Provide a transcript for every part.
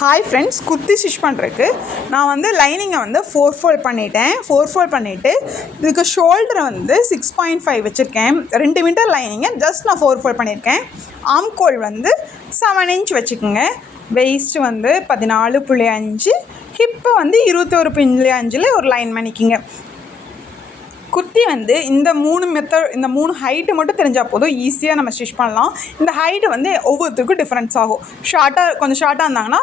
Hi friends, kurti stitch பண்ணுறதுக்கு நான் வந்து லைனிங்கை வந்து 4 ஃபோல்ட் பண்ணிவிட்டேன். 4 ஃபோல்ட் பண்ணிவிட்டு இதுக்கு ஷோல்டரை வந்து 6.5 வச்சுருக்கேன். 2 மீட்டர் லைனிங்கை ஜஸ்ட் நான் 4 ஃபோல்ட் பண்ணியிருக்கேன். ஆம்கோல் வந்து 7 இன்ச் வச்சுக்கோங்க. வெயிஸ்ட்டு வந்து 14.5, ஹிப்பு வந்து 21.5 ஒரு லைன் பண்ணிக்கிங்க. குர்த்தி வந்து இந்த 3 ஹைட்டு மட்டும் தெரிஞ்சால் போதும், ஈஸியாக நம்ம ஸ்டிச் பண்ணலாம். இந்த ஹைட்டு வந்து ஒவ்வொருத்தருக்கும் டிஃப்ரென்ஸ் ஆகும். கொஞ்சம் ஷார்ட்டாக இருந்தாங்கன்னா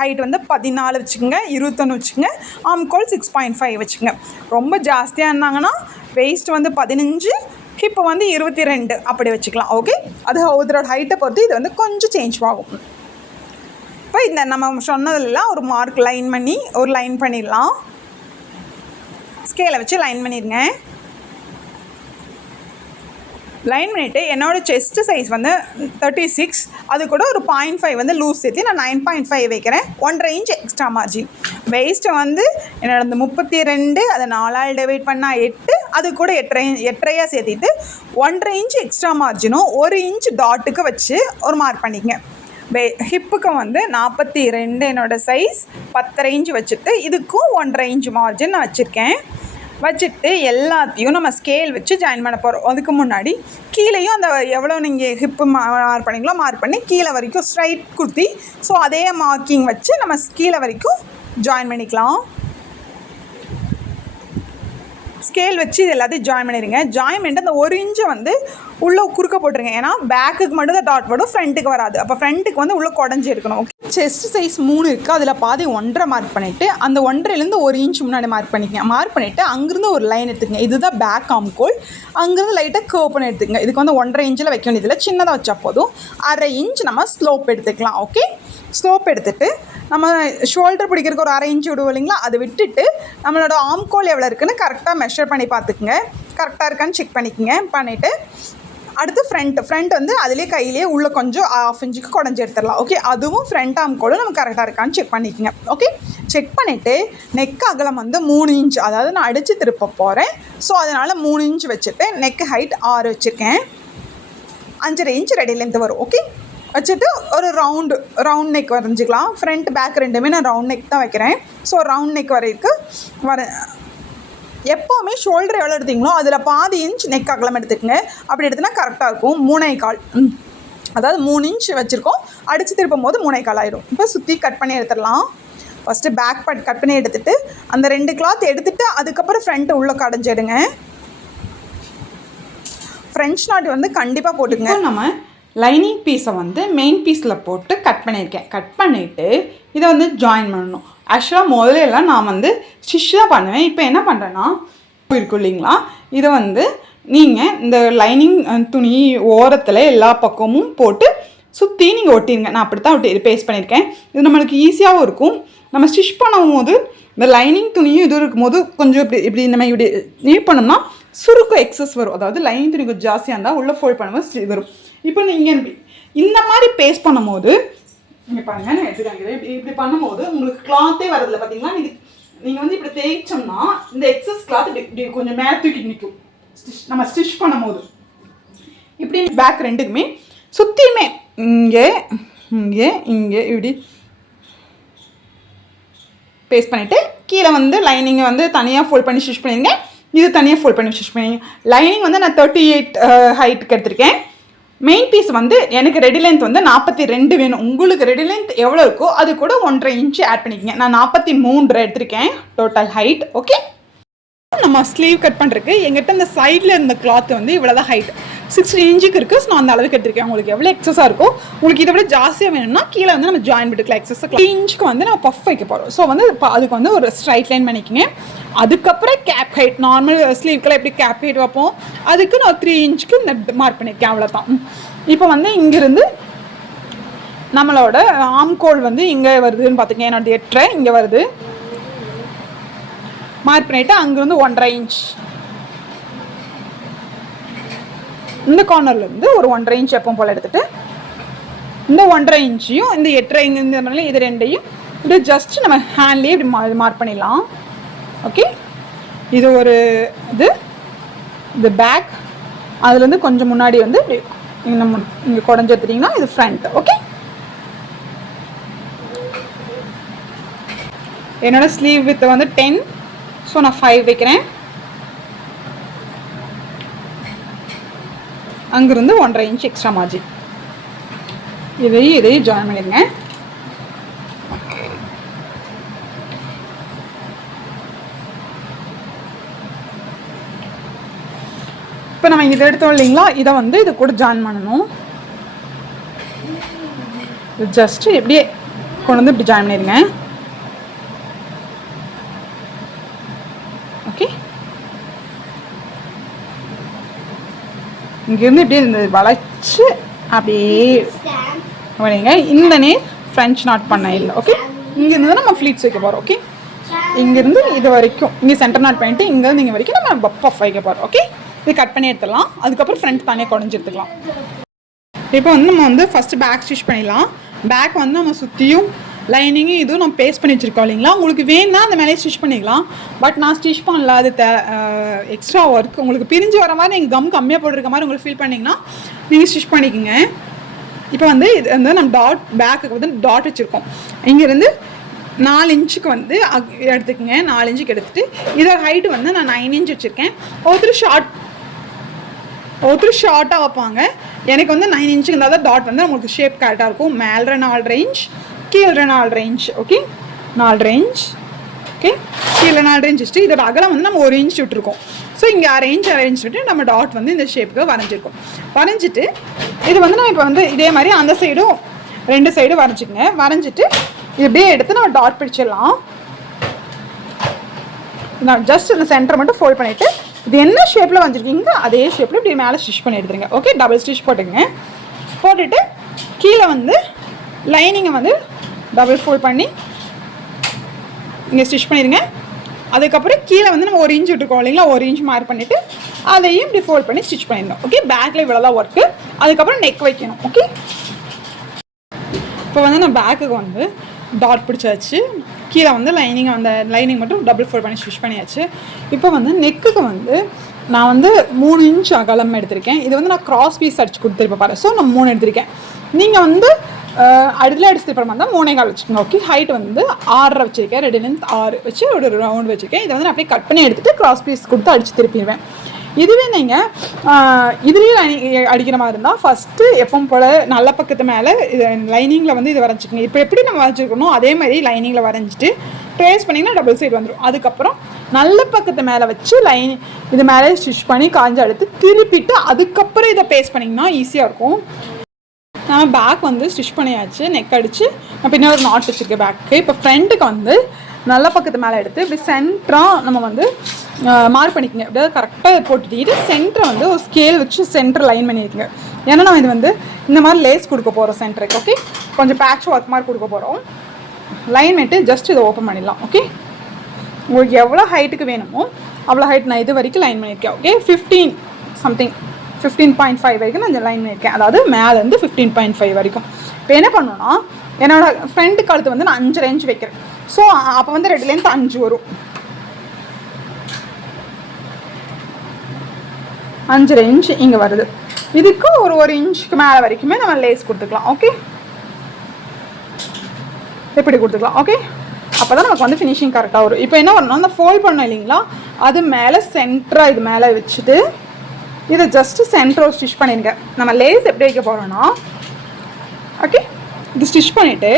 ஹைட் வந்து 14 வச்சுக்கோங்க, 21 வச்சுக்கோங்க. ஆம்கோல் 6.5 வச்சுக்கோங்க. ரொம்ப ஜாஸ்தியாக இருந்தாங்கன்னா வெயிஸ்ட் வந்து 15, ஹிப்பு வந்து 22 அப்படி வச்சுக்கலாம். ஓகே, அது ஒவ்வொருத்தரோட ஹைட்டை பொறுத்து இது வந்து கொஞ்சம் சேஞ்ச் ஆகும். இப்போ இந்த நம்ம சொன்னதெல்லாம் ஒரு மார்க் லைன் பண்ணி ஒரு லைன் பண்ணிடலாம். ஸ்கேலை வச்சு லைன் பண்ணிடுங்க. லைன் பண்ணிவிட்டு என்னோடய செஸ்ட்டு சைஸ் வந்து 36, அது கூட ஒரு 0.5 வந்து லூஸ் சேர்த்து நான் 9.5 வைக்கிறேன். 1.5 இன்ச் எக்ஸ்ட்ரா மார்ஜின். வெயிஸ்ட்டை வந்து என்னோட 32, அதை 4ஆல் டிவைட் பண்ணால் 8, அது கூட 8.5 சேர்த்திட்டு 1.5 இன்ச் எக்ஸ்ட்ரா மார்ஜினும் 1 இன்ச் டாட்டுக்கு வச்சு ஒரு மார்க் பண்ணிக்கங்க. ஹிப்புக்கு வந்து 42 என்னோடய சைஸ், 10.5 இன்ச் வச்சுட்டு இதுக்கும் 1.5 இன்ச் மார்ஜின் நான் வச்சுட்டு எல்லாத்தையும் நம்ம ஸ்கேல் வச்சு ஜாயின் பண்ண போகிறோம். அதுக்கு முன்னாடி கீழேயும் அந்த எவ்வளோ நீங்கள் ஹிப்பு மார்க் பண்ணிங்களோ மார்க் பண்ணி கீழே வரைக்கும் ஸ்ட்ரைட் குர்த்தி, ஸோ அதே மார்க்கிங் வச்சு நம்ம கீழே வரைக்கும் ஜாயின் பண்ணிக்கலாம். ஸ்கேல் வச்சு இது எல்லாத்தையும் ஜாயின் பண்ணிடுங்க. ஜாயின் பண்ணிட்டு அந்த 1 இன்ச்சை வந்து உள்ளே குறுக்க போட்டுருங்க. ஏன்னா பேக்குக்கு மட்டும் தான் டாட் போடும், ஃப்ரண்ட்டுக்கு வராது. அப்போ ஃப்ரண்ட்டுக்கு வந்து உள்ளே குடஞ்சி எடுக்கணும். ஓகே, செஸ்ட் சைஸ் 3 இருக்குது, அதில் பாதி 1.5 மார்க் பண்ணிவிட்டு அந்த 1.5லேருந்து 1 இன்ச் முன்னாடி மார்க் பண்ணிக்கங்க. மார்க் பண்ணிவிட்டு அங்கேருந்து ஒரு லைன் எடுத்துக்கங்க. இதுதான் பேக் ஆம்கோல். அங்கேருந்து லைட்டாக கர்வ் பண்ணி எடுத்துக்கங்க. இதுக்கு வந்து 1.5 இன்ச்சில் வைக்க வேண்டியதில் சின்னதாக வச்சா போதும். 1/2 இன்ச் நம்ம ஸ்லோப் எடுத்துக்கலாம். ஓகே, ஸ்லோப் எடுத்துகிட்டு நம்ம ஷோல்டர் பிடிக்கிறதுக்கு ஒரு 1/2 இன்ச் விடுவோம் இல்லைங்களா, அதை விட்டுட்டு நம்மளோட ஆம்கோல் எவ்வளோ இருக்குன்னு கரெக்டாக மெஷர் பண்ணி பார்த்துக்குங்க. கரெக்டாக இருக்கான்னு செக் பண்ணிக்கோங்க. பண்ணிவிட்டு அடுத்து ஃப்ரண்ட் வந்து அதிலே கையிலேயே உள்ளே கொஞ்சம் 1/2 இன்ச்சுக்கு குடஞ்சி எடுத்துடலாம். ஓகே, அதுவும் ஃப்ரண்ட் ஆம்கோலும் நம்ம கரெக்டாக இருக்கான்னு செக் பண்ணிக்கோங்க. ஓகே, செக் பண்ணிவிட்டு நெக் அகலம் வந்து 3 இன்ச், அதாவது நான் அடித்து திருப்ப போகிறேன். ஸோ அதனால் 3 இன்ச் வச்சுட்டு நெக் ஹைட் 6 வச்சுருக்கேன். 5.5 இன்ச் ரெடி லென்த் வரும். ஓகே, வச்சுட்டு ஒரு ரவுண்ட் நெக் வரைஞ்சிக்கலாம். ஃப்ரண்ட் பேக் ரெண்டுமே நான் ரவுண்ட் நெக் தான் வைக்கிறேன். ஸோ ரவுண்ட் நெக் வரைக்கும் எப்போவுமே ஷோல்டர் எவ்வளோ எடுத்தீங்களோ அதில் பாதி இன்ச் நெக் அகலம் எடுத்துக்கங்க. அப்படி எடுத்துனா கரெக்டாக இருக்கும். 3.25, அதாவது 3 இன்ச் வச்சுருக்கோம். அடித்து திருப்பும் போது 3.25 ஆகிடும். இப்போ சுற்றி கட் பண்ணி எடுத்துடலாம். ஃபஸ்ட்டு பேக் பார்ட் கட் பண்ணி எடுத்துகிட்டு அந்த 2 கிளாத் எடுத்துகிட்டு அதுக்கப்புறம் ஃப்ரண்ட்டு உள்ளே கடைஞ்சிடுங்க. ஃப்ரெஞ்ச் நாட் வந்து கண்டிப்பாக போட்டுங்க. நம்ம லைனிங் பீஸை வந்து மெயின் பீஸில் போட்டு கட் பண்ணியிருக்கேன். கட் பண்ணிவிட்டு இதை வந்து ஜாயின் பண்ணணும். ஆக்சுவலாக முதலெல்லாம் நான் வந்து ஸ்டிச் தான் பண்ணுவேன். இப்போ என்ன பண்ணுறேன்னா இருக்கும் இல்லைங்களா, இதை வந்து நீங்கள் இந்த லைனிங் துணி ஓரத்தில் எல்லா பக்கமும் போட்டு சுற்றி நீங்கள் ஒட்டிடுங்க. நான் அப்படி தான் பேஸ்ட் பண்ணியிருக்கேன். இது நம்மளுக்கு ஈஸியாகவும் இருக்கும். நம்ம ஸ்டிச் பண்ணும் போது இந்த லைனிங் துணியும் இது இருக்கும்போது கொஞ்சம் இப்படி நம்ம இப்படி நீட் பண்ணோம்னா சுருக்கு எக்ஸஸ் வரும். அதாவது லைனிங் துணி கொஞ்சம் ஜாஸ்தியாக இருந்தால் உள்ளே ஃபோல்ட் பண்ணும்போது வரும். இப்போ நீங்கள் இந்த மாதிரி பேஸ்ட் பண்ணும்போது நீங்கள் பாருங்கள், நான் எடுத்துக்காங்க இப்படி பண்ணும்போது உங்களுக்கு கிளாத்தே வரதில்லை. பார்த்தீங்களா, நீங்கள் வந்து இப்படி தேய்ச்சோம்னா இந்த எக்ஸஸ் கிளாத் இப்படி கொஞ்சம் மேலே தூக்கி நிற்கும். நம்ம ஸ்டிச் பண்ணும்போது இப்படி பேக் ரெண்டுக்குமே சுற்றியுமே இங்கே இங்கே இங்கே இப்படி பேஸ்ட் பண்ணிவிட்டு கீழே வந்து லைனிங்கை வந்து தனியாக ஃபோல்ட் பண்ணி ஸ்டிச் பண்ணிடுங்க. இது தனியாக ஃபோல்ட் பண்ணி ஸ்டிச் பண்ணிடுங்க. லைனிங் வந்து நான் 38 ஹைட்டுக்கு எடுத்திருக்கேன். மெயின் பீஸ் வந்து எனக்கு ரெடி லென்த் வந்து 42 வேணும். உங்களுக்கு ரெடி லென்த் எவ்வளோ இருக்கோ அது கூட 1.5 இன்ச்சு ஆட் பண்ணிக்கங்க. நான் 43 எடுத்திருக்கேன் டோட்டல் ஹைட். ஓகே, நம்ம ஸ்லீவ் கட் பண்ணுறதுக்கு எங்கிட்ட இந்த சைடில் இருந்த கிளாத் வந்து இவ்வளோ தான் ஹைட் 16 இன்ச்சுக்கு இருக்குது. ஸோ நான் அந்த அளவுக்கு எடுத்திருக்கேன். உங்களுக்கு எவ்வளோ எக்ஸஸாக இருக்கோ, உங்களுக்கு இதை விட ஜாஸ்தியாக வேணும்னா கீழே வந்து நம்ம ஜாயின் பண்ணிக்கலாம். எக்ஸஸ் 3 இன்ச்சுக்கு வந்து நம்ம பஃப் வைக்க போகிறோம். ஸோ வந்து அதுக்கு வந்து ஒரு ஸ்ட்ரைட் லைன் பண்ணிக்கோங்க. அதுக்கப்புறம் கேப் ஹைட், நார்மல் ஸ்லீவ்க்கெல்லாம் எப்படி கேப் ஹைட் வைப்போம், அதுக்கு நான் 3 இன்ச்சுக்கு இந்த மார்க் பண்ணியிருக்கேன். அவ்வளோதான். இப்போ வந்து இங்கேருந்து நம்மளோட ஆம்கோல் வந்து இங்கே வருதுன்னு பார்த்துக்கங்க. என்னோட 8.5 இங்கே வருது. மார்க் பண்ணிவிட்டு அங்கேருந்து 1.5 இன்ச் இந்த கார்னர்லேருந்து ஒரு 1.5 இன்ச் எப்பவும் போல் எடுத்துகிட்டு இந்த 1.5 இன்ச்சையும் இந்த 8.5 இந்த மாதிரி இது ரெண்டையும் இது ஜஸ்ட் நம்ம ஹேண்ட்லேயே இப்படி மார்க் பண்ணிடலாம். ஓகே, இது ஒரு இது பேக், அதுலேருந்து கொஞ்சம் முன்னாடி வந்து இப்படி நம்ம இங்கே குடஞ்சி எடுத்துட்டிங்கன்னா இது ஃப்ரண்ட். ஓகே, என்னோட ஸ்லீவ் வித் வந்து 10, ஸோ நான் 5 வைக்கிறேன். அங்கிருந்து 1.5 இன்ச் எக்ஸ்ட்ரா மார்ஜின். இதையும் ஜாயின் பண்ணிடுங்க. இப்போ நம்ம இதை எடுத்தோம் இல்லைங்களா, இதை வந்து இது கூட ஜாயின் பண்ணணும். ஜஸ்ட்டு எப்படியே கொண்டு வந்து இப்படி ஜாயின் பண்ணிடுங்க. ஓகே, இங்கேருந்து இப்படியே இந்த வளைச்சு அப்படியே பண்ணிங்க. இந்த நேர் ஃப்ரெஞ்ச் நாட் பண்ண இல்லை. ஓகே, இங்கேருந்து நம்ம ஃப்ளீட்ஸ் வைக்க போகிறோம். ஓகே, இங்கேருந்து இது வரைக்கும் இங்கே சென்டர் நாட் பண்ணிட்டு இங்கேருந்து இங்கே வரைக்கும் நம்ம பஃப் வைக்க போகிறோம். ஓகே, இது கட் பண்ணி எடுத்துடலாம். அதுக்கப்புறம் ஃப்ரண்ட் தனியாக குறைஞ்சி எடுத்துக்கலாம். இப்போ வந்து நம்ம வந்து ஃபஸ்ட்டு பேக் ஸ்டிச் பண்ணிடலாம். பேக் வந்து நம்ம சுற்றியும் லைனிங்கும் இதுவும் நம்ம பேஸ்ட் பண்ணி வச்சுருக்கோம் இல்லைங்களா. உங்களுக்கு வேணும்னா அந்த மேலே ஸ்டிச் பண்ணிக்கலாம். பட் நான் ஸ்டிச் பண்ணல, அது எக்ஸ்ட்ரா ஒர்க். உங்களுக்கு பிரிஞ்சு வர மாதிரி நீங்கள் கம் கம்மியாக போட்டிருக்க மாதிரி உங்களுக்கு ஃபீல் பண்ணிங்கன்னா நீங்கள் ஸ்டிச் பண்ணிக்கோங்க. இப்போ வந்து இது வந்து நம்ம பேக்குக்கு வந்து டாட் வச்சுருக்கோம். இங்கேருந்து 4 இன்ச்சுக்கு வந்து எடுத்துக்கோங்க. 4 இன்ச்சுக்கு எடுத்துகிட்டு இதோட ஹைட்டு வந்து நான் 9 இன்ச் வச்சுருக்கேன். ஒருத்தர் ஷார்ட்டாக வைப்பாங்க. எனக்கு வந்து 9 இன்ச்சுக்கு இருந்தால் தான் டாட் வந்து நம்மளுக்கு ஷேப் கரெக்டாக இருக்கும். மேலே 4 இன்ச், கீழே 4 இன்ச். Okay, 4 inch. ஓகே, கீழே 4 இன்ச் வச்சுட்டு இதோட அகலம் வந்து நம்ம 1 இன்ச் விட்டுருக்கோம். ஸோ இங்கே அரை இன்ச் விட்டு நம்ம டாட் வந்து இந்த ஷேப்புக்கு வரைஞ்சிருக்கோம். வரைஞ்சிட்டு இது வந்து நம்ம இப்போ வந்து இதே மாதிரி அந்த சைடும் 2 சைடும் வரைஞ்சிக்கங்க. வரைஞ்சிட்டு இப்படியே எடுத்து நம்ம டாட் பிடிச்சிடலாம். நான் ஜஸ்ட் இந்த சென்டர் மட்டும் ஃபோல்ட் பண்ணிவிட்டு இது என்ன ஷேப்பில் வச்சுருக்கீங்க அதே ஷேப்பில் இப்படி மேலே ஸ்டிச் பண்ணி எடுத்துருங்க. ஓகே, டபுள் ஸ்டிச் போட்டுங்க. போட்டுட்டு கீழே வந்து லைனிங்கை வந்து டபுள் ஃபோல்ட் பண்ணி இங்கே ஸ்டிச் பண்ணிடுங்க. அதுக்கப்புறம் கீழே வந்து நம்ம 1 இன்ச் விட்டுருக்கோம் இல்லைங்களா, 1 இன்ச் மார்க் பண்ணிவிட்டு அதையும் இப்படி ஃபோல்ட் பண்ணி ஸ்டிச் பண்ணிடணும். ஓகே, பேக்கில் இவ்வளோதான் ஒர்க்கு. அதுக்கப்புறம் நெக் வைக்கணும். ஓகே, இப்போ வந்து நான் பேக்குக்கு வந்து டாட் பிடிச்சாச்சு. கீழே வந்து லைனிங் மட்டும் டபுள் ஃபோல்ட் பண்ணி ஸ்டிச் பண்ணியாச்சு. இப்போ வந்து நெக்குக்கு வந்து நான் வந்து 3 இன்ச் அகலம் எடுத்திருக்கேன். இது வந்து நான் கிராஸ் பீஸ் அடிச்சு கொடுத்துருப்பேன் பாரு. ஸோ நான் 3 எடுத்திருக்கேன். நீங்கள் வந்து அடுத்துல அடிச்சு திருப்பி வந்தால் 3.25 வச்சுக்கோங்க. ஓகே, ஹைட் வந்து 6 வச்சுருக்கேன். 2 லென்த் 6 வச்சு ஒரு ரவுண்ட் வச்சுருக்கேன். இதை வந்து நான் அப்படியே கட் பண்ணி எடுத்துகிட்டு கிராஸ் பீஸ் கொடுத்து அடித்து திருப்பிடுவேன். இதுவே நீங்கள் இதுலேயே அடிக்கிற மாதிரி இருந்தால் ஃபஸ்ட்டு எப்பவும் போல் நல்ல பக்கத்து மேலே இது லைனிங்கில் வந்து இது வரைஞ்சிக்கணும். இப்போ எப்படி நம்ம வரைஞ்சிருக்கணும் அதே மாதிரி லைனிங்கில் வரைஞ்சிட்டு ட்ரேஸ் பண்ணிங்கன்னா டபுள் சைடு வந்துடும். அதுக்கப்புறம் நல்ல பக்கத்து மேலே வச்சு இது மேலே ஸ்டிச் பண்ணி காஞ்சு எடுத்து திருப்பிட்டு அதுக்கப்புறம் இதை பேஸ்ட் பண்ணிங்கன்னா ஈஸியாக இருக்கும். நம்ம பேக் வந்து ஸ்டிச் பண்ணியாச்சு. நெக் அடித்து நான் பின்னாடி ஒரு நாட் வச்சுருக்கேன் பேக்கு. இப்போ ஃப்ரண்ட்டுக்கு வந்து நல்ல பக்கத்து மேலே எடுத்து இப்படி சென்டராக நம்ம வந்து மார்க் பண்ணிக்கோங்க. எப்படியாவது கரெக்டாக போட்டுட்டு சென்டரை வந்து ஒரு ஸ்கேல் வச்சு சென்டர் லைன் பண்ணியிருக்கீங்க. ஏன்னா நம்ம இது வந்து இந்த மாதிரி லேஸ் கொடுக்க போகிறோம் சென்டருக்கு. ஓகே, கொஞ்சம் பேட்ச் ஒர்க் மாதிரி கொடுக்க போகிறோம். லைன் பண்ணிட்டு ஜஸ்ட் இதை ஓப்பன் பண்ணிடலாம். ஓகே, உங்களுக்கு எவ்வளோ ஹைட்டுக்கு வேணுமோ அவ்வளோ ஹைட் நான் இது வரைக்கும் லைன் பண்ணியிருக்கேன். ஓகே, 15.5 வரைக்கும் நான் இந்த லைன் பண்ணியிருக்கேன். அதாவது மேலேருந்து 15.5 வரைக்கும். இப்போ என்ன பண்ணணும்னா என்னோடய ஃப்ரண்ட் கழுத்து வந்து நான் 5.5 இன்ச் வைக்கிறேன். ஸோ அப்போ வந்து 2 லென்த் 5 வரும். 5.5 இன்ச் இங்கே வருது. இதுக்கு ஒரு இன்ச்சுக்கு மேலே வரைக்குமே நம்ம லேஸ் கொடுத்துக்கலாம். ஓகே, எப்படி கொடுத்துக்கலாம். ஓகே, அப்போ தான் நமக்கு வந்து ஃபினிஷிங் கரெக்டாக வரும். இப்போ என்ன பண்ணணும், அந்த ஃபோல்ட் பண்ணோம் இல்லைங்களா, அது மேலே சென்டராக இது மேலே வச்சுட்டு இதை ஜஸ்ட்டு சென்டரோ ஸ்டிச் பண்ணிடுங்க. நம்ம லேஸ் எப்படி வைக்க போகிறோன்னா, ஓகே, இது ஸ்டிச் பண்ணிவிட்டு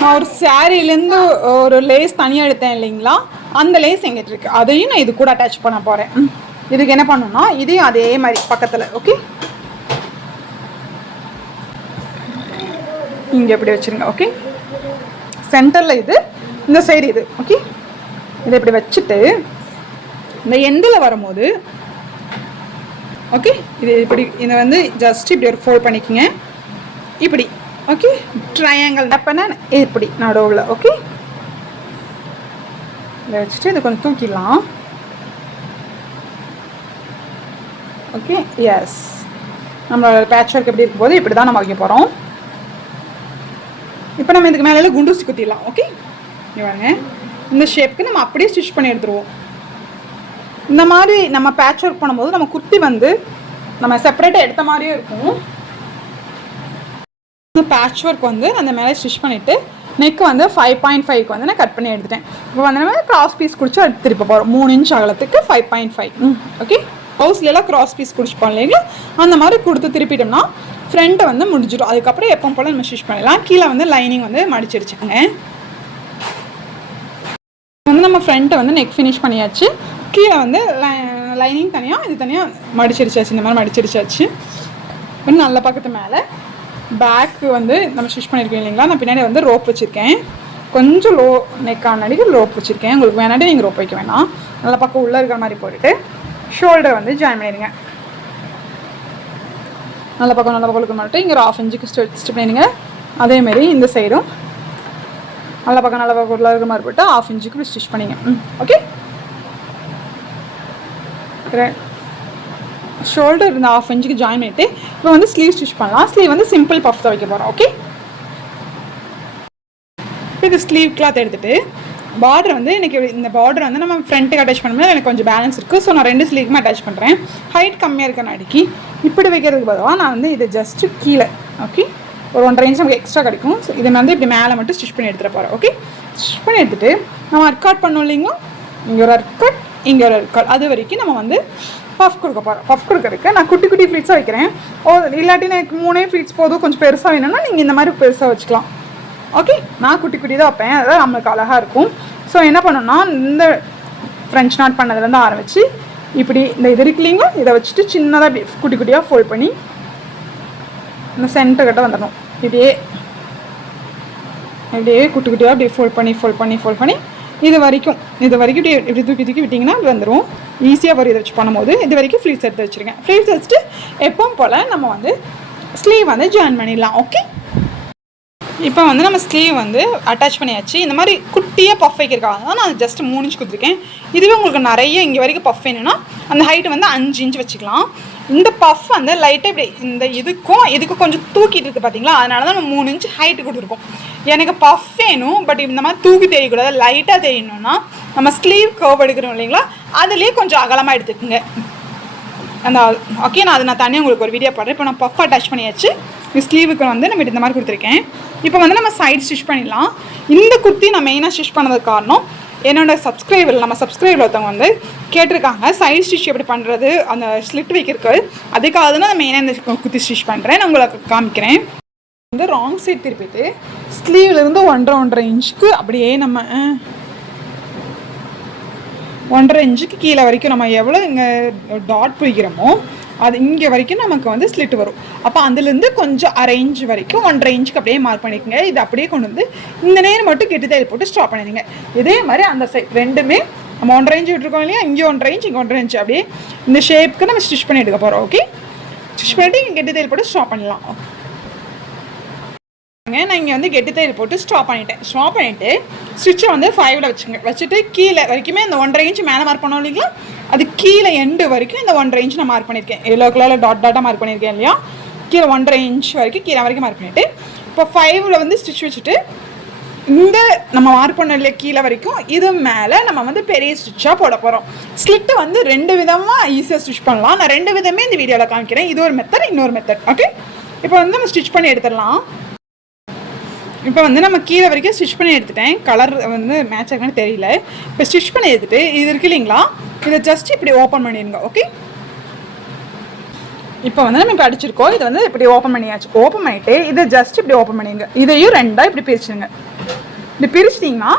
நான் ஒரு சாரீலேருந்து ஒரு லேஸ் தனியாக எடுத்தேன் இல்லைங்களா, அந்த லேஸ் எங்கிட்ட இருக்குது, அதையும் நான் இது கூட அட்டாச் பண்ண போகிறேன். இதுக்கு என்ன பண்ணணும்னா இதையும் அதே மாதிரி பக்கத்தில் ஓகே இங்கே எப்படி வச்சுருங்க. ஓகே, சென்டரில் இது, இந்த சைடு இது. ஓகே, இதை இப்படி வச்சுட்டு இந்த எண்டில் வரும்போது ஓகே இது இப்படி இதை வந்து ஜஸ்ட் இப்படி ஒரு ஃபோல்ட் பண்ணிக்கோங்க. இப்படி ஓகே, ட்ரையாங்கிள் அப்போனா இப்படி நடுவில். ஓகே, இதை வச்சுட்டு இதை கொஞ்சம் தூக்கிடலாம். ஓகே, எஸ், நம்மளோட பேட்ச் ஒர்க் எப்படி இருக்கும்போது இப்படி தான் நம்ம வைக்க போகிறோம். இப்போ நம்ம இதுக்கு மேலே குண்டூசி குத்திடலாம். ஓகே, இவங்க இந்த ஷேப்புக்கு நம்ம அப்படியே ஸ்டிச் பண்ணி எடுத்துருவோம். இந்த மாதிரி நம்ம பேட்ச் ஒர்க் பண்ணும்போது நம்ம குர்த்தி வந்து நம்ம செப்பரேட்டாக எடுத்த மாதிரியே இருக்கும். பேட்ச் ஒர்க் வந்து அந்த மேலே ஸ்டிச் பண்ணிவிட்டு நெக் வந்து 5.5க்கு வந்து நான் கட் பண்ணி எடுத்துட்டேன். இப்போ வந்து நம்ம கிராஸ் பீஸ் குடிச்சு அடுத்து திருப்ப போகிறோம். 3 இன்ச் அகலத்துக்கு 5.5. ஓகே, ப்ளவுஸ்லாம் கிராஸ் பீஸ் குடிச்சுப்போம் இல்லைங்களா, அந்த மாதிரி கொடுத்து திருப்பிட்டோம்னா ஃப்ரண்ட்டை வந்து முடிஞ்சிடும். அதுக்கப்புறம் எப்போ போல் நம்ம ஸ்டிச் பண்ணிடலாம். கீழே வந்து லைனிங் வந்து மடிச்சிருச்சுங்க. வந்து நம்ம ஃப்ரண்ட்டை வந்து நெக் ஃபினிஷ் பண்ணியாச்சு. கீழே வந்து லைனிங் தனியாக இது தனியாக மடிச்சிருச்சாச்சு. இந்த மாதிரி மடிச்சிருச்சாச்சு. இன்னும் நல்ல பக்கத்து மேலே பேக்கு வந்து நம்ம ஸ்டிச் பண்ணியிருக்கோம் இல்லைங்களா, நான் பின்னாடி வந்து ரோப் வச்சுருக்கேன். கொஞ்சம் லோ நெக்கான அடிக்கு ரோப் வச்சுருக்கேன். உங்களுக்கு வேணாட்டி நீங்கள் ரோப் வைக்க வேணாம். நல்ல பக்கம் உள்ளே இருக்கிற மாதிரி போட்டுட்டு ஷோல்டர் வந்து ஜாயின் பண்ணிடுங்க. நல்ல பக்கம் இருக்கிற மாதிரி இங்கே ஒரு 1/2 இன்ச்சுக்கு ஸ்டிச் பண்ணிடுங்க. அதேமாரி இந்த சைடும் நல்ல பக்கம் உள்ள இருக்கிற மாதிரி போட்டு 1/2 இன்ச்சுக்கு ஸ்டிச் பண்ணிங்க. ஓகே, ஷோல்டர் இந்த 1/2 இன்ச்சுக்கு ஜாயின் பண்ணிவிட்டு இப்போ வந்து ஸ்லீவ் ஸ்டிச் பண்ணலாம். ஸ்லீவ் வந்து சிம்பிள் பஃப் தான் வைக்க போகிறோம். ஓகே, இது ஸ்லீவ் கிளாத் எடுத்துகிட்டு பார்டர் வந்து எனக்கு இந்த பார்டர் வந்து நம்ம ஃப்ரண்ட்டுக்கு அட்டாச் பண்ணும்போது எனக்கு கொஞ்சம் பேலன்ஸ் இருக்குது. ஸோ நான் 2 ஸ்லீவுக்குமே அட்டாச் பண்ணுறேன். ஹைட் கம்மியாக இருக்க நடிக்கி இப்படி வைக்கிறதுக்கு பதிலாக நான் வந்து இது ஜஸ்ட்டு கீழே ஓகே ஒரு 1.5 இன்ச் நமக்கு எக்ஸ்ட்ரா கிடைக்கும். ஸோ இதை வந்து இப்படி மேலே மட்டும் ஸ்டிச் பண்ணி எடுத்துகிட்டு போகிறேன். ஓகே, ஸ்டிச் பண்ணி எடுத்துகிட்டு நம்ம அர்க்காட் பண்ணோம் இல்லைங்களா, இங்கே ஒரு அர்க்காட் இங்கே ஒரு அர்க்காட், அது வரைக்கும் நம்ம வந்து பஃப் கொடுக்க போகிறோம். பஃப் கொடுக்கறதுக்கு நான் குட்டி குட்டி ஃப்ளீட்ஸாக வைக்கிறேன். இல்லாட்டி எனக்கு 3 ஃப்ளீட்ஸ் போதும், கொஞ்சம் பெருசாக வேணும்னா நீங்கள் இந்த மாதிரி பெருசாக வச்சுக்கலாம். ஓகே, நான் குட்டி குட்டி தான் வைப்பேன், அதான் நம்மளுக்கு அழகாக இருக்கும். ஸோ என்ன பண்ணணும்னா இந்த ஃப்ரெஞ்ச் நாட் பண்ணதுலேருந்து ஆரம்பித்து இப்படி இந்த இது இருக்கு இல்லைங்களா, இதை வச்சுட்டு சின்னதாக இப்படி குட்டி குட்டியாக ஃபோல்ட் பண்ணி இந்த சென்டர் கிட்ட வந்துடணும். இப்படியே குட்டி குட்டியாக இப்படி ஃபோல்ட் பண்ணி இது வரைக்கும் இப்படி தூக்கி விட்டிங்கன்னா அது வந்துடும். ஈஸியாக வரும் இதை வச்சு பண்ணும்போது. இது வரைக்கும் ஃப்ளீட்ஸ் எடுத்து வச்சுருங்க. ஃப்ளீட்ஸ் வச்சுட்டு எப்பவும் போல் நம்ம வந்து ஸ்லீவ் வந்து ஜாயின் பண்ணிடலாம். ஓகே, இப்போ வந்து நம்ம ஸ்லீவ் வந்து அட்டாச் பண்ணியாச்சு. இந்த மாதிரி குட்டியாக பஃப் வைக்கிறக்காக தான் நான் ஜஸ்ட் 3 இன்ச் கொடுத்துருக்கேன். இதுவே உங்களுக்கு நிறைய இங்கே வரைக்கும் பஃப் வேணும்னா அந்த ஹைட்டு வந்து 5 இன்ச் வச்சுக்கலாம். இந்த பஃப் வந்து லைட்டாக இப்படி இந்த இதுக்கும் கொஞ்சம் தூக்கிட்டு இருக்குது பார்த்தீங்களா, அதனால தான் நம்ம 3 இன்ச் ஹைட்டு கொடுத்துருக்கோம். எனக்கு பஃப் வேணும், பட் இந்த மாதிரி தூக்கி தெரியக்கூடாது, லைட்டாக தெரியணும்னா நம்ம ஸ்லீவ் கர்வ் எடுக்கிறோம் இல்லைங்களா, அதுலேயே கொஞ்சம் அகலமாக எடுத்துக்குங்க அந்த. ஓகே, நான் தனியாக உங்களுக்கு ஒரு வீடியோ போடுறேன். இப்போ நான் பஃப் அட்டாச் பண்ணியாச்சு. ஸ்லீவுக்கு வந்து நம்ம இந்த மாதிரி கொடுத்துருக்கேன். இப்போ வந்து நம்ம சைட் ஸ்டிச் பண்ணிடலாம். இந்த குர்த்தி நான் மெயினாக ஸ்டிச் பண்ணதுக்கு காரணம் என்னோட நம்ம சப்ஸ்கிரைபர் ஒருத்தவங்க வந்து கேட்டிருக்காங்க சைட் ஸ்டிச் எப்படி பண்ணுறது, அந்த ஸ்லிட் வைக்கிறதுக்கு. அதுக்காக தான் நான் மெயினாக இந்த குர்த்தி ஸ்டிச் பண்ணுறேன். நான் உங்களுக்கு காமிக்கிறேன். வந்து ராங் சைட் திருப்பிட்டு ஸ்லீவ்லேருந்து 1.5 இன்ச்சுக்கு அப்படியே நம்ம 1.5 இன்ச்சுக்கு கீழே வரைக்கும் நம்ம எவ்வளோ இங்கே டாட் பிடிக்கிறோமோ அது இங்கே வரைக்கும் நமக்கு வந்து ஸ்லிட் வரும். அப்போ அதுலேருந்து கொஞ்சம் 1/2 இன்ச் வரைக்கும் 1.5 இன்ச்சுக்கு அப்படியே மார்க் பண்ணிக்கோங்க. இது அப்படியே கொண்டு வந்து இந்த நேரம் மட்டும் கெட்டி தையல் போட்டு ஸ்டாப் பண்ணிடுங்க. இதே மாதிரி அந்த சைட் ரெண்டுமே நம்ம 1.5 இன்ச் விட்டுருக்கோம் இல்லையா, இங்கே 1.5 இன்ச் இங்கே 1.5 இன்ச் அப்படியே இந்த ஷேப்புக்கு நம்ம ஸ்டிச் பண்ணி எடுக்க போகிறோம். ஓகே, ஸ்டிச் பண்ணிட்டு இங்கே கெட்டி தையல் போட்டு ஸ்டாப் பண்ணலாம். நான் இங்கே வந்து கெட்டி தையல் போட்டு ஸ்டாப் பண்ணிவிட்டு ஸ்டிச்சை வந்து 5ல் வச்சுட்டு கீழே வரைக்குமே இந்த 1.5 இன்ச் மேலே மார்க் பண்ணோம் இல்லைங்களா, அது கீழே எண்டு வரைக்கும் இந்த 1.5 இன்ச் நான் மார்க் பண்ணியிருக்கேன். எல்லோ கலரில் டாட்டாக மார்க் பண்ணியிருக்கேன் இல்லையா, கீழே 1.5 இன்ச் வரைக்கும் கீழே வரைக்கும் மார்க் பண்ணிவிட்டு இப்போ 5ல் வந்து ஸ்டிச் வச்சுட்டு இந்த நம்ம மார்க் பண்ண இல்லையா கீழே வரைக்கும் இது மேலே நம்ம வந்து பெரிய ஸ்டிச்சாக போட போகிறோம். ஸ்லிட்டை வந்து 2 விதமாக ஈஸியாக ஸ்டிச் பண்ணலாம். நான் 2 விதமே இந்த வீடியோவில் காமிக்கிறேன். இது ஒரு மெத்தட், இன்னொரு மெத்தட். ஓகே, இப்போ வந்து நம்ம ஸ்டிச் பண்ணி எடுத்துடலாம். இப்போ வந்து நம்ம கீழே வரைக்கும் ஸ்டிச் பண்ணி எடுத்துட்டேன். கலர் வந்து மேட்ச் ஆகான்னு தெரியல. இப்போ ஸ்டிச் பண்ணி எடுத்துகிட்டு இது இருக்கு இல்லைங்களா, இதை ஜஸ்ட் இப்படி ஓப்பன் பண்ணிடுங்க. ஓகே, இப்போ வந்து நம்ம இப்போ அடிச்சிருக்கோம். இதை வந்து இப்படி ஓப்பன் பண்ணியாச்சு. ஓப்பன் பண்ணிவிட்டு இதை ஜஸ்ட் இப்படி ஓப்பன் பண்ணிடுங்க. இதையும் 2ஆக இப்படி பிரிச்சுடுங்க. இப்படி பிரிச்சிட்டிங்கன்னா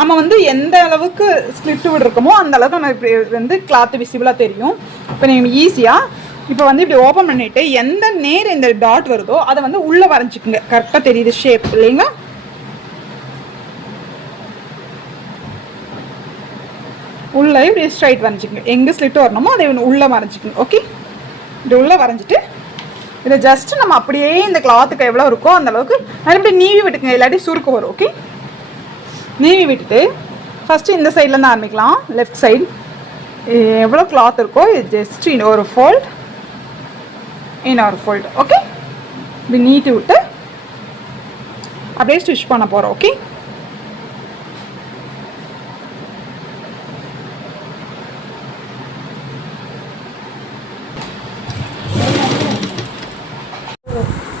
நம்ம வந்து எந்த அளவுக்கு ஸ்லிட்டு விட்டுருக்கோமோ அந்த அளவுக்கு நம்ம இப்படி வந்து கிளாத்து விசிபிளாக தெரியும். இப்போ நீங்கள் ஈஸியாக இப்போ வந்து இப்படி ஓப்பன் பண்ணிவிட்டு எந்த நேரம் இந்த டாட் வருதோ அதை வந்து உள்ளே வரைஞ்சிக்குங்க. கரெக்டாக தெரியுது ஷேப் இல்லைங்களா, உள்ளே இப்படி ஸ்ட்ரைட் வரைஞ்சிக்குங்க. எங்கே ஸ்லிட்டு வரணுமோ அதை உள்ளே வரைஞ்சிக்குங்க. ஓகே, இப்படி உள்ளே வரைஞ்சிட்டு இதை ஜஸ்ட்டு நம்ம அப்படியே இந்த கிளாத்துக்கு எவ்வளோ இருக்கோ அந்த அளவுக்கு இப்படி நீவி விட்டுக்குங்க, இல்லாட்டி சுருக்கு வரும். ஓகே, நீவி விட்டுட்டு ஃபஸ்ட்டு இந்த சைட்லேருந்து ஆரம்பிக்கலாம். லெஃப்ட் சைடு எவ்வளோ கிளாத் இருக்கோ இது ஜஸ்ட் இன்னொரு ஃபோல்ட் இன்னொரு ஃபோல்டு. ஓகே, இப்படி நீட்டி விட்டு அப்படியே ஸ்டிச் பண்ண போகிறோம். ஓகே,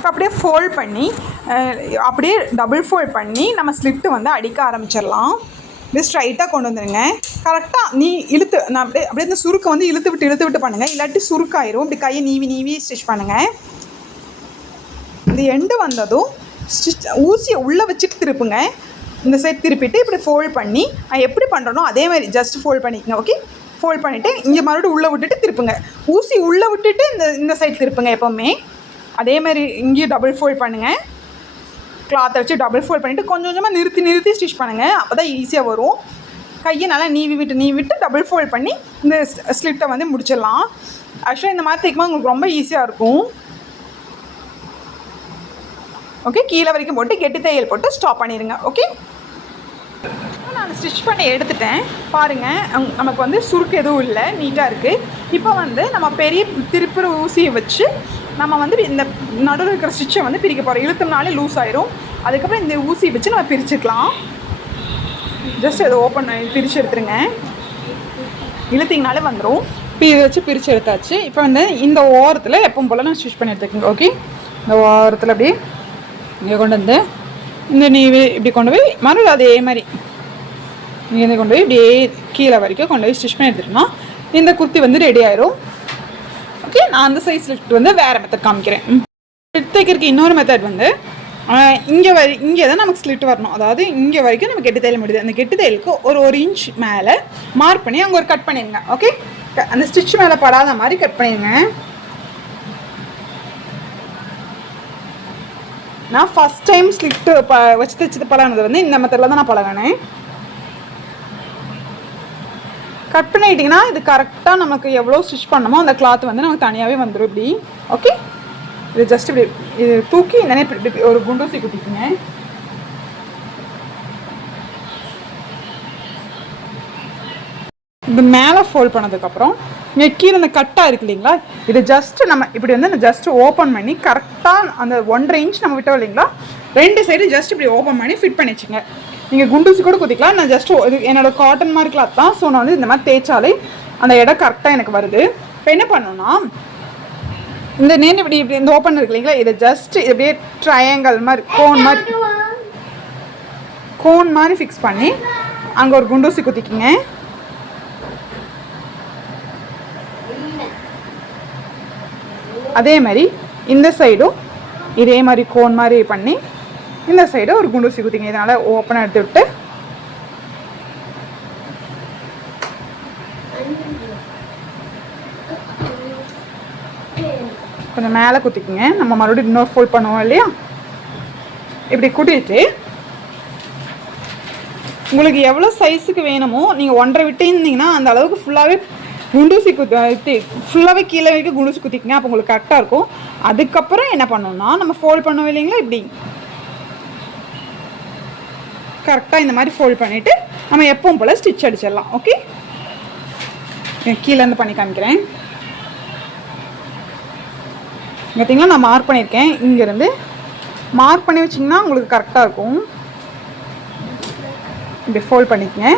அப்படியே ஃபோல்ட் பண்ணி அப்படியே டபுள் ஃபோல்ட் பண்ணி நம்ம ஸ்லிட்டு வந்து அடிக்க ஆரம்பிச்சிடலாம். இப்படி ஸ்ட்ரைட்டாக கொண்டு வந்துடுங்க. கரெக்டாக நான் அப்படியே இந்த சுருக்கை வந்து இழுத்து விட்டு பண்ணுங்கள், இல்லாட்டி சுருக்காயிரும். இப்படி கையை நீவி ஸ்டிச் பண்ணுங்கள். இந்த எண்டு வந்ததும் ஊசியை உள்ளே வச்சுட்டு திருப்புங்க. இந்த சைட் திருப்பிட்டு இப்படி ஃபோல்ட் பண்ணி எப்படி பண்ணுறனோ அதே மாதிரி ஜஸ்ட் ஃபோல்ட் பண்ணிக்கங்க. ஓகே, ஃபோல்ட் பண்ணிவிட்டு இங்கே மறுபடியும் உள்ளே விட்டுட்டு திருப்புங்க. ஊசி உள்ளே விட்டுட்டு இந்த சைட் திருப்புங்க எப்போவுமே. அதே மாதிரி இங்கேயும் டபுள் ஃபோல்ட் பண்ணுங்கள். கிளாத்தை வச்சு டபுள் ஃபோல்ட் பண்ணிவிட்டு கொஞ்சம் கொஞ்சமாக நிறுத்தி ஸ்டிச் பண்ணுங்கள். அப்போ தான் ஈஸியாக வரும். கையை நல்லா நீவி விட்டு டபுள் ஃபோல்ட் பண்ணி இந்த ஸ்லிட்டை வந்து முடிச்சிடலாம். ஆக்சுவலாக இந்த மாதிரி தைக்கும்போது உங்களுக்கு ரொம்ப ஈஸியாக இருக்கும். ஓகே, கீழே வரைக்கும் போட்டு கெட்டி தையல் போட்டு ஸ்டாப் பண்ணிடுங்க. ஓகே, நான் ஸ்டிச் பண்ணி எடுத்துட்டேன். பாருங்கள், நமக்கு வந்து சுருக்கு எதுவும் இல்லை, நீட்டாக இருக்குது. இப்போ வந்து நம்ம பெரிய திருப்புற ஊசியை வச்சு நம்ம வந்து இந்த நடுவில் இருக்கிற ஸ்டிச்சை வந்து பிரிக்க போகிறோம். இழுத்தோம்னாலே லூஸ் ஆயிரும். அதுக்கப்புறம் இந்த ஊசியை வச்சு நம்ம பிரிச்சுக்கலாம். ஜஸ்ட் அதை ஓப்பன் பிரித்து எடுத்துருங்க. இழுத்திங்கனாலே வந்துடும். இப்போ இதை வச்சு பிரித்து எடுத்தாச்சு. இப்போ வந்து இந்த ஓரத்தில் எப்பவும் போல் நான் ஸ்டிச் பண்ணி எடுத்துக்கோங்க. ஓகே, இந்த ஓரத்தில் அப்படியே இங்கே கொண்டு வந்து இந்த நீவி இப்படி கொண்டு போய் மறுபடியும் அதே மாதிரி இங்கே கொண்டு போய் இப்படியே கீழே வரைக்கும் கொண்டு போய் ஸ்டிச் பண்ணி எடுத்துட்டோம்னா இந்த குர்த்தி வந்து ரெடி ஆயிரும். ஓகே, நான் அந்த சைஸ் ஸ்லிட் வந்து வேறு மெத்தட் காமிக்கிறேன். ஸ்லிட் தைக்கிறதுக்கு இன்னொரு மெத்தட் வந்து இங்கே தான் நமக்கு ஸ்லிட் வரணும். அதாவது இங்கே வரைக்கும் நம்ம கெட்டு தையல் முடியுது. அந்த கெட்டு தையலுக்கு ஒரு இன்ச் மேலே மார்க் பண்ணி அங்கே ஒரு கட் பண்ணிடுங்க. ஓகே, அந்த ஸ்டிச் மேலே படாத மாதிரி கட் பண்ணிடுங்க. நான் ஃபஸ்ட் டைம் ஸ்லிட்டு வச்சு தைச்சது பழகினது வந்து இந்த மெத்தடில் தான் நான் பழகினேன். கட் பண்ணிட்டிங்கன்னா இது கரெக்டாக நமக்கு எவ்வளோ ஸ்டிச் பண்ணணுமோ அந்த கிளாத் வந்து நமக்கு தனியாகவே வந்துடும். இப்படி ஓகே, இது ஜஸ்ட் இப்படி இது தூக்கி இந்த இப்படி ஒரு குண்டூசி குத்திக்குங்க. இது மேலே ஃபோல்ட் பண்ணதுக்கப்புறம் இங்கே கீழே அந்த கட்டாக இருக்கு இல்லைங்களா, இது ஜஸ்ட்டு நம்ம இப்படி வந்து ஜஸ்ட்டு ஓப்பன் பண்ணி கரெக்டாக அந்த 1.5 இன்ச் நம்ம விட்டோம் இல்லைங்களா, 2 சைடு ஜஸ்ட் இப்படி ஓப்பன் பண்ணி ஃபிட் பண்ணி வச்சுங்க. நீங்கள் குண்டூசி கூட குத்திக்கலாம். நான் ஜஸ்ட்டு இது என்னோடய காட்டன் மாதிரி கிளாத் தான். ஸோ நான் வந்து இந்த மாதிரி தேய்ச்சாலே அந்த இடம் கரெக்டாக எனக்கு வருது. இப்போ என்ன பண்ணணும்னா இந்த இப்படி இந்த ஓப்பன் இருக்கு இல்லைங்களா, இதை ஜஸ்ட் இப்படியே ட்ரையாங்கல் மாதிரி கோன் மாதிரி ஃபிக்ஸ் பண்ணி அங்கே ஒரு குண்டூசி குத்திக்கிங்க. அதே மாதிரி இந்த சைடும் இதே மாதிரி கோன் மாதிரி பண்ணி இந்த சைடு ஒரு குண்டூசி குத்திங்க. இதனால் ஓப்பனாக எடுத்து விட்டு கொஞ்சம் மேலே குத்திக்குங்க. நம்ம மறுபடியும் இன்னொரு ஃபோல்ட் பண்ணுவோம் இல்லையா, இப்படி குட்டிட்டு உங்களுக்கு எவ்வளோ சைஸுக்கு வேணுமோ நீங்கள் 1.5 விட்டு இருந்தீங்கன்னா அந்த அளவுக்கு ஃபுல்லாகவே குண்டூசி ஃபுல்லாகவே கீழே வரைக்கும் குண்டூசி குத்திக்குங்க. அப்போ உங்களுக்கு கரெக்டாக இருக்கும். அதுக்கப்புறம் என்ன பண்ணணும்னா நம்ம ஃபோல்ட் பண்ணுவோம் இல்லைங்களா, இப்படி கரெக்டாக இந்த மாதிரி ஃபோல்ட் பண்ணிவிட்டு நம்ம எப்பவும் போல் ஸ்டிச் அடிச்சிடலாம். ஓகே, கீழேருந்து பண்ணி காமிக்கிறேன். பார்த்தீங்களா, நான் மார்க் பண்ணியிருக்கேன். இங்கேருந்து மார்க் பண்ணி வச்சிங்கன்னா உங்களுக்கு கரெக்டாக இருக்கும். இப்படி ஃபோல்ட் பண்ணிக்கங்க.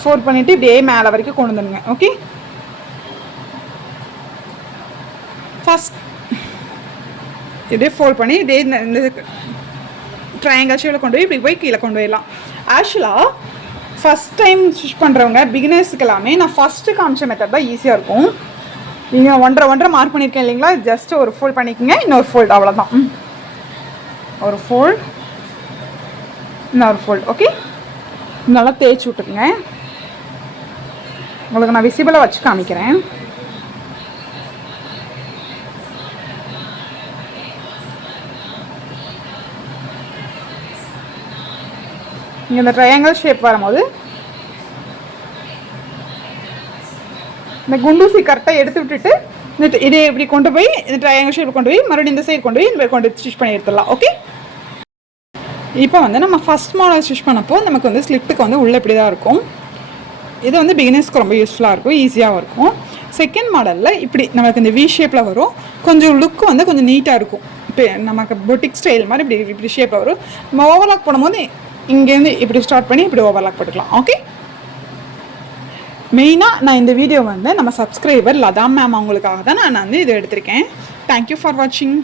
ஃபோல்ட் பண்ணிவிட்டு இப்படியே மேலே வரைக்கும் கொண்டு வந்துடுங்க. ஓகே, ஃபஸ்ட் இப்படியே ஃபோல்ட் பண்ணி இதே இந்த ட்ரையாங்கல் ஷேப்பில் கொண்டு போய் இப்படி போய் கீழே கொண்டு போயிடலாம். ஆக்சுவலாக ஃபஸ்ட் டைம் ஸ்டிச் பண்ணுறவங்க பிகினர்ஸுக்கு எல்லாமே நான் ஃபஸ்ட்டு காமிச்ச மெத்தட் தான் ஈஸியாக இருக்கும். நீங்கள் 1.5 மார்க் பண்ணியிருக்கேன் இல்லைங்களா, ஜஸ்ட் ஒரு ஃபோல்ட் பண்ணிக்கோங்க, இன்னொரு ஃபோல்ட், அவ்வளோதான். ஒரு ஃபோல்ட், இன்னொரு ஃபோல்ட். ஓகே, நல்லா தேய்ச்சி விட்டுக்குங்க. உங்களுக்கு நான் விசிபிளாக வச்சு காமிக்கிறேன். இங்கே இந்த ட்ரையாங்கல் ஷேப் வரும்போது இந்த குண்டூசி கரெக்டாக எடுத்து விட்டுட்டு இதே இப்படி கொண்டு போய் இந்த ட்ரையாங்கல் ஷேப் கொண்டு போய் மறுபடியும் இந்த சைடு கொண்டு போய் ஸ்டிச் பண்ணி எடுத்துடலாம். ஓகே, இப்போ வந்து நம்ம ஃபஸ்ட் மாடல் ஸ்டிச் பண்ணப்போ நமக்கு வந்து ஸ்லிட்டுக்கு வந்து உள்ளே இப்படி தான் இருக்கும். இது வந்து பிகினர்ஸ்க்கு ரொம்ப யூஸ்ஃபுல்லாக இருக்கும், ஈஸியாகவும் இருக்கும். செகண்ட் மாடலில் இப்படி நமக்கு இந்த வி ஷேப்பில் வரும். கொஞ்சம் லுக்கு வந்து கொஞ்சம் நீட்டாக இருக்கும். இப்போ நமக்கு பொட்டிக் ஸ்டைல் மாதிரி இப்படி ஷேப்பில் வரும். நம்ம ஓவர்லாக் பண்ணும்போது இங்கேருந்து இப்படி ஸ்டார்ட் பண்ணி இப்படி ஓவர்லாக் போட்டுக்கலாம். ஓகே, மெயினாக நான் இந்த வீடியோ வந்து நம்ம சப்ஸ்கிரைபர் லதா மேம் அவங்களுக்காக தான் நான் வந்து இதை எடுத்திருக்கேன். தேங்க்யூ ஃபார் வாட்சிங்.